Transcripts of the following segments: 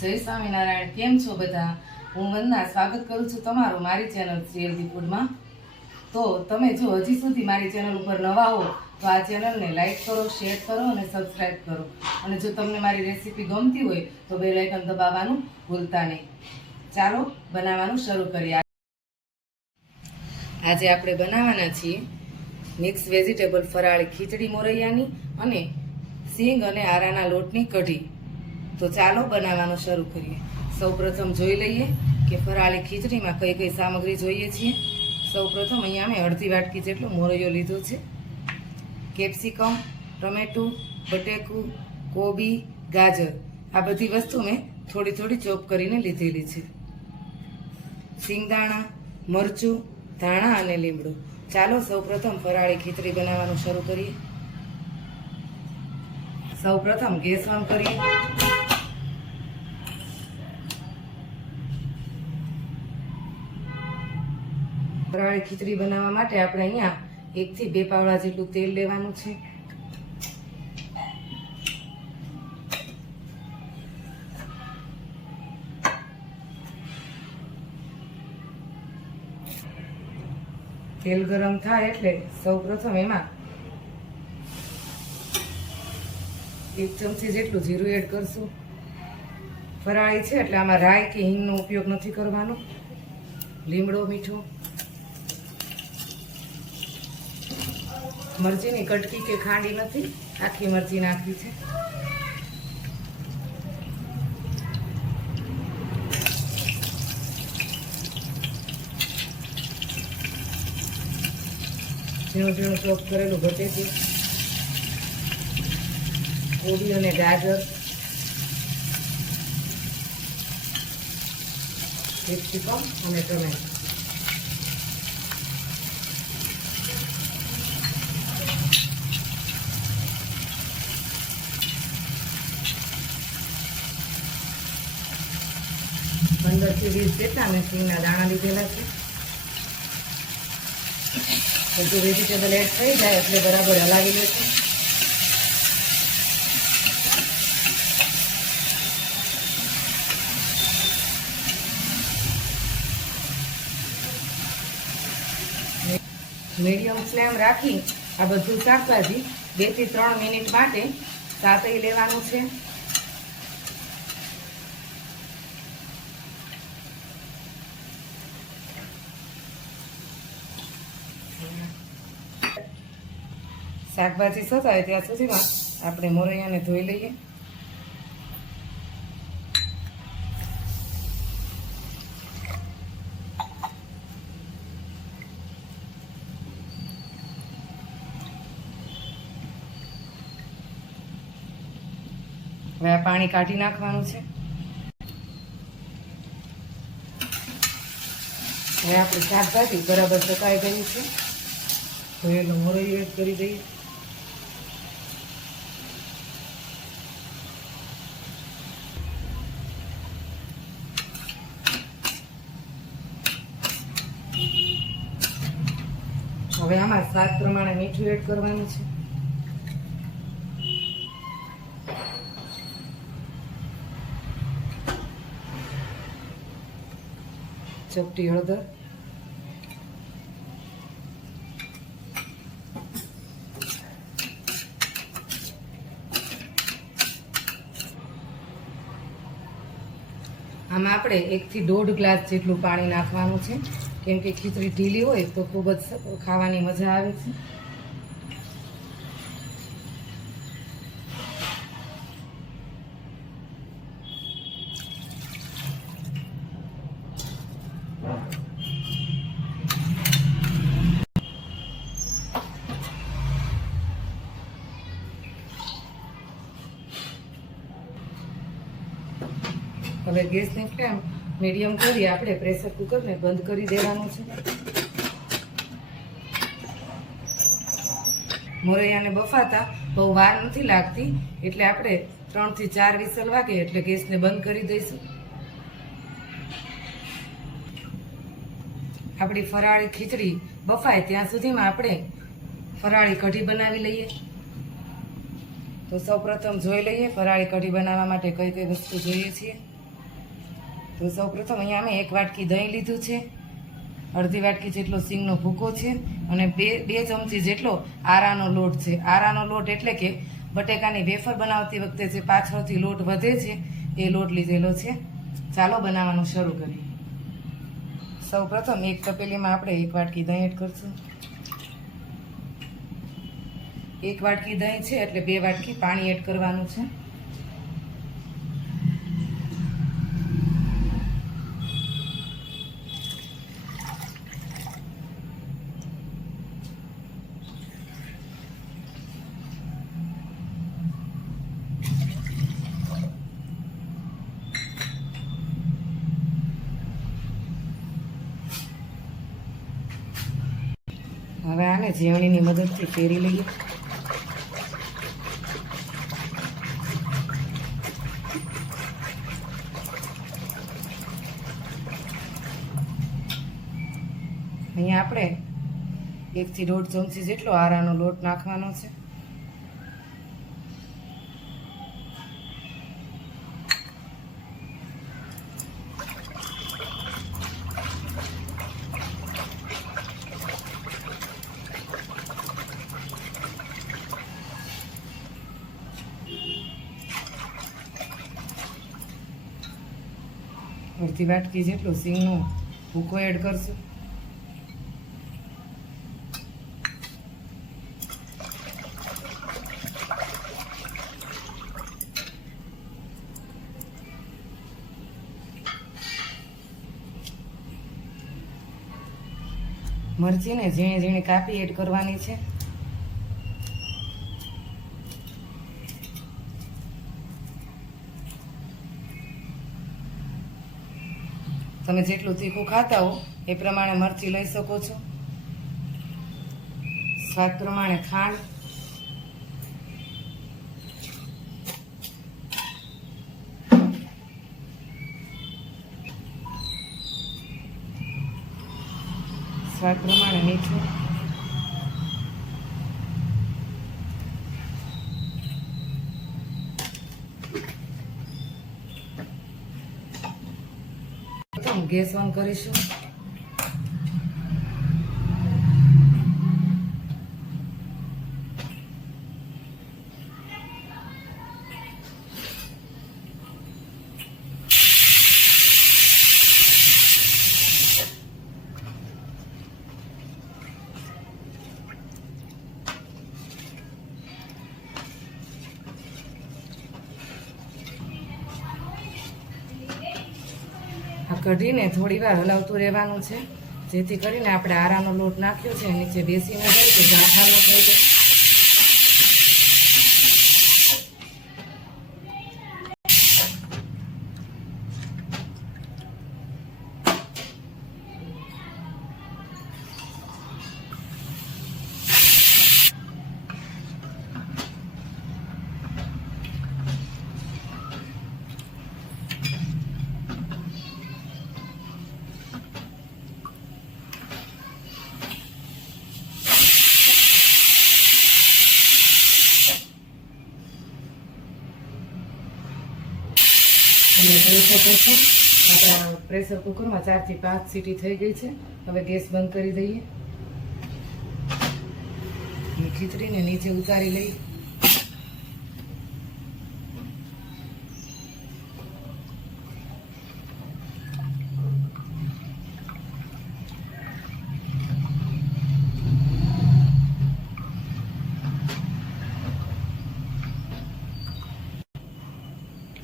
જય સ્વામિનારાયણ। કેમ છો બધા? હું વંદના સ્વાગત કરું છું તમારું મારી ચેનલ હેલ્ધી ફૂડમાં। તો તમે જો હજી સુધી મારી ચેનલ ઉપર નવા હો તો આ ચેનલને લાઈક કરો, શેર કરો અને સબસ્ક્રાઈબ કરો। અને જો તમને મારી રેસીપી ગમતી હોય તો બેલ આઇકન દબાવવાનું ભૂલતા નહીં। ચાલો બનાવવાનું શરૂ કરીએ। આજે આપણે બનાવવાના છીએ મિક્સ વેજીટેબલ ફરાળી ખીચડી મોરૈયાની અને સિંગ અને આરાના લોટની કઢી। તો ચાલો બનાવવાનું શરૂ કરીએ। સૌપ્રથમ જોઈ લઈએ કે ફરાળી ખીચડીમાં કઈ કઈ સામગ્રી જોઈએ છીએ। સૌપ્રથમ અહીંયા મેં અડધી વાટકી જેટલો મોરૈયો લીધો છે। કેપ્સિકમ, ટમેટું, બટેકું, કોબી, ગાજર આ બધી વસ્તુ મેં થોડી થોડી ચોપ કરીને લીધેલી છે। સિંગદાણા, મરચું, ધાણા અને લીમડું। ચાલો સૌપ્રથમ ફરાળી ખીચડી બનાવવાનું શરૂ કરીએ। સૌપ્રથમ ગેસ ઓન કરીએ। ફરાળી ખીચડી બનાવવા માટે આપણે અહીંયા 1 થી 2 પાવડા જેટલું તેલ લેવાનું છે। તેલ ગરમ થાય એટલે સૌપ્રથમ એમાં 1 ચમચી જેટલું જીરું એડ કરશું। ફરાળી છે એટલે આમાં રાઈ કે હિંગનો ઉપયોગ નથી કરવાનો। લીમડો, મીઠું, મરચીની કટકી કે ખાંડી નથી, આખી મરચી નાખવી છે। ઝીણું ઝીણું ચોપ કરેલું બટેકું, કોબી અને ગાજર, કેપ્સિકમ અને ટમેટું। પંદર થી 20 જેટલા મેં સિંગના દાણા લીધેલા છે। બધું વેજીટેબલ એડ થઈ જાય એટલે બરાબર હલાવી લેશું। મીડિયમ ફ્લેમ રાખી આ બધું શાકભાજી 2 થી 3 મિનિટ માટે સાતળી લેવાનું છે। શાકભાજી સતાય ત્યાં સુધીમાં આપણે મોરૈયાને ધોઈ લઈએ। હવે આ પાણી કાઢી નાખવાનું છે। હવે આપણે શાકભાજી બરાબર સુકાઈ ગયું છે। ધોયેલું મોરૈયું એડ કરી દઈએ। હવે આમાં સ્વાદ પ્રમાણે મીઠું એડ કરવાનું છે। ચપટી હળદર, આમાં આપણે 1 થી 1.5 ગ્લાસ જેટલું પાણી નાખવાનું છે, કેમ કે ખીચડી ઢીલી હોય તો ખૂબ જ ખાવાની મજા આવે છે। હવે ગેસની ફ્લેમ મીડિયમ કરી આપણે પ્રેશર કુકરને બંધ કરી દેવાનું છે। મોરૈયાને બફાતા બહુ વાર નથી લાગતી એટલે આપણે 3 થી 4 વિસલ વાગે એટલે ગેસને બંધ કરી દઈશું। આપણી ફરાળી ખીચડી બફાય ત્યાં સુધીમાં આપણે ફરાળી કઢી બનાવી લઈએ। તો સૌપ્રથમ જોઈ લઈએ ફરાળી કઢી બનાવવા માટે કઈ કઈ વસ્તુ જોઈએ છીએ। તો સૌપ્રથમ અહીંયા અમે 1 વાટકી દહીં લીધું છે, અડધી વાટકી જેટલો સિંગનો ભૂકો છે અને બે ચમચી જેટલો આરાનો લોટ છે. આરાનો લોટ એટલે કે બટેકાની વેફર બનાવતી વખતે જે પાછળથી લોટ વધે છે એ લોટ લીધેલો છે. ચાલો બનાવવાનું શરૂ કરીએ. સૌપ્રથમ એક તપેલીમાં આપણે 1 વાટકી દહીં એડ કરશું. 1 વાટકી દહીં છે એટલે 2 વાટકી પાણી એડ કરવાનું છે. હવે આને ઝેવણીની મદદથી ફેરી લઈએ. અહીંયા આપણે 1 થી 1.5 ચમચી જેટલો આરાનો લોટ નાખવાનો છે. અડધી વાટકી જેટલો સિંગનો ભૂકો એડ કરશું. મરચીને ઝીણી ઝીણી કાપી એડ કરવાની છે. તમે જેટલું તીખું ખાતા હો એ પ્રમાણે મરચી લઈ શકો છો. સ્વાદ પ્રમાણે ખાંડ, સ્વાદ પ્રમાણે મીઠું, ગેસ ઓન કરીશું. આ કઢીને થોડી વાર હલાવતું રહેવાનું છે, જેથી કરીને આપણે આરાનો લોટ નાખ્યો છે નીચે બેસીને જાય તો ગાંઠા ન થઈ જાય. અને જોઈ શકો છો આપણા પ્રેશર કુકરમાં 4 થી 5 સીટી થઈ ગઈ છે. હવે ગેસ બંધ કરી દઈએ. ખીચડીને નીચે ઉતારી લઈએ.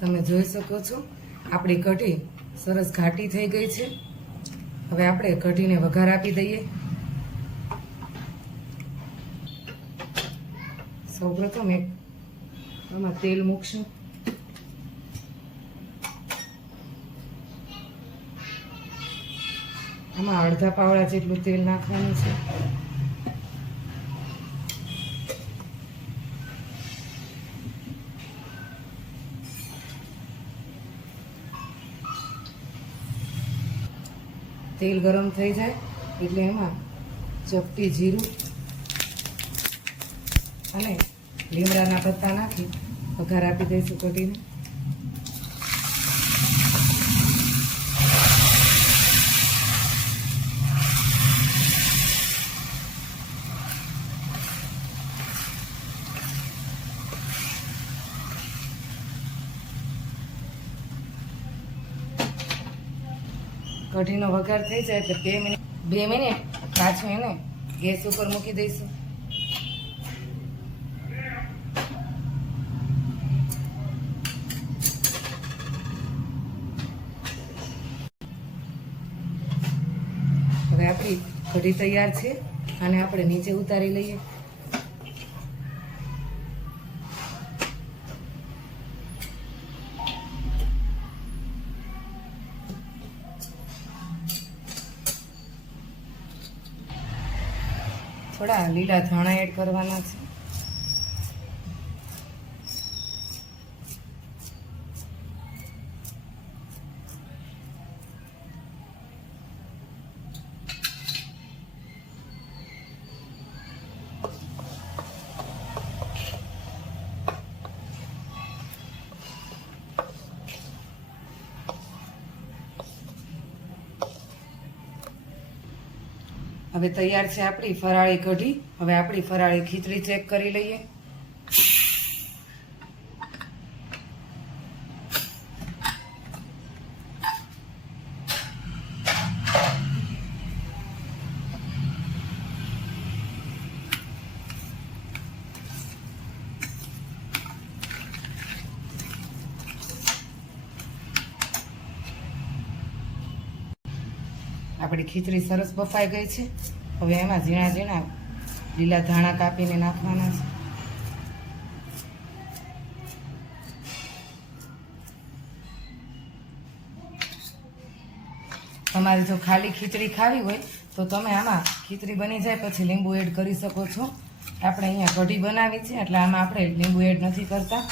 તમે જોઈ શકો છો આપણી કઢી સરસ ઘાટી થઈ ગઈ છે. હવે આપણે કઢીને વઘાર આપી દઈએ. સૌપ્રથમ આમાં તેલ મૂકશું. આમાં અડધા પાવડા જેટલું તેલ નાખવાનું છે. તેલ ગરમ થઈ જાય એટલે એમાં ચપટી જીરું અને લીમડાના પત્તા નાખી વઘાર આપી દઈશું કઢીને. કઢીનો વઘાર થઈ જાય એટલે 2 મિનિટ પાછું એને ગેસ ઉપર મૂકી દઈશું. હવે આપણી કઢી તૈયાર છે અને આપણે નીચે ઉતારી લઈએ. થોડા લીલા ધાણા એડ કરવાના છે. હવે તૈયાર છે આપણી ફરાળી કઢી. હવે આપણી ફરાળી ખીચડી ચેક કરી લઈએ. આપણી ખીચડી સરસ બફાઈ ગઈ છે. હવે એમાં ઝીણા ઝીણા લીલા ધાણા કાપીને નાખવાના છે. તમારે જો ખાલી ખીચડી ખાવી હોય તો તમે આમાં ખીચડી બની જાય પછી લીંબુ એડ કરી શકો છો. આપણે અહીંયા કઢી બનાવી છે એટલે આમાં આપણે લીંબુ એડ નથી કરતા.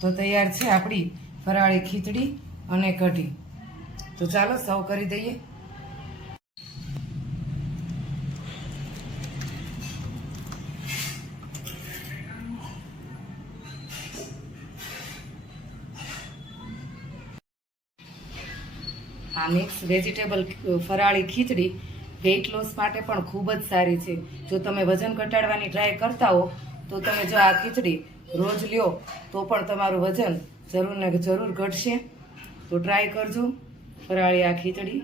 તો તૈયાર છે આપણી ફરાળી ખીચડી અને કઢી. તો ચાલો સર્વ કરી દઈએ. આ મિક્સ વેજીટેબલ ફરાળી ખીચડી વેઇટ લોસ માટે પણ ખૂબ જ સારી છે. જો તમે વજન ઘટાડવાની ટ્રાય કરતા હો તો તમે જો આ ખીચડી રોજ લ્યો તો પણ તમારું વજન જરૂર ને જરૂર ઘટશે. તો ટ્રાય કરજો ફરાળી આ ખીચડી.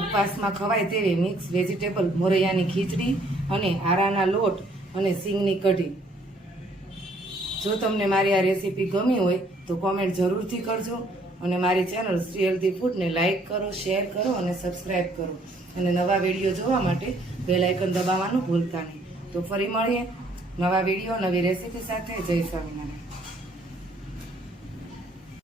ઉપવાસમાં ખવાય તેવી મિક્સ વેજીટેબલ મોરૈયાની ખીચડી અને આરાના લોટ અને સિંગની કઢી. જો તમને મારી આ રેસીપી ગમી હોય તો કોમેન્ટ જરૂરથી કરજો અને મારી ચેનલ શ્રી હેલ્ધી ફૂડને લાઇક કરો, શેર કરો અને સબસ્ક્રાઈબ કરો. અને નવા વિડીયો જોવા માટે બેલ આઇકન દબાવવાનું ભૂલતા નહીં. તો ફરી મળીએ નવા વિડીયો નવી રેસીપી સાથે. જય સ્વામિનારાયણ.